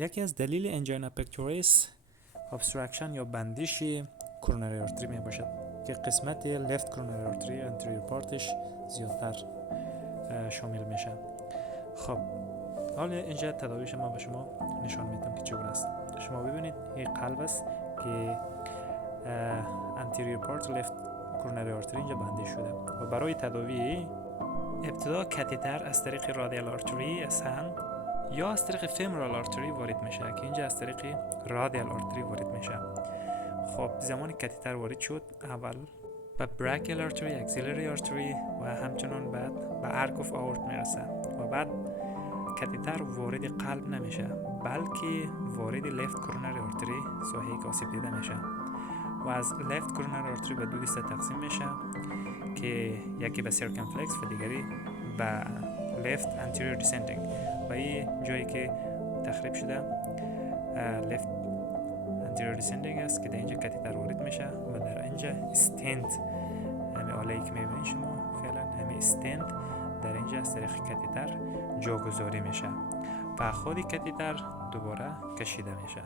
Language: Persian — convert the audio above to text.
یکی از دلیل انجینا پکتوریس ابستراکشن یا بندش کرونری آرتری می باشد که قسمت لفت کرونری آرتری انتریور پارتش زیادتر شامل میشه. خب حالا اینجا تداویش ما به شما نشان میدم که چگونه است. شما ببینید این قلب است که انتریور پارت لفت کرونری آرتری اینجا بندش شده و برای تداوی ابتدا کاتتر از طریق رادیال آرتری اسهن یا از طریق فیمورال آرتری وارد میشه که اینجا از طریق رادیال آرتری وارد میشه. خب زمانی کاتتر وارد شد اول به براکیال آرتری، اکسیلری آرتری و همچنان بعد به ارک اف آورت میرسه و بعد کاتتر وارد قلب نمیشه بلکه وارد لفت کرونری آرتری ساحه که آسیب دیده میشه و از لفت کرونری آرتری به دو دسته تقسیم میشه که یکی به سیرکمفلکس و دیگری به لفت انتریور دیسندینگ و این جایی که تخریب شده لفت انتریور دیسندینگ است که در اینجا کاتتر وارد میشه و در اینجا استنت، همین آله‌ای که میبینید شما فعلا همین استنت در اینجا از طریق کاتتر جاگذاری میشه و خود کاتتر دوباره کشیده میشه.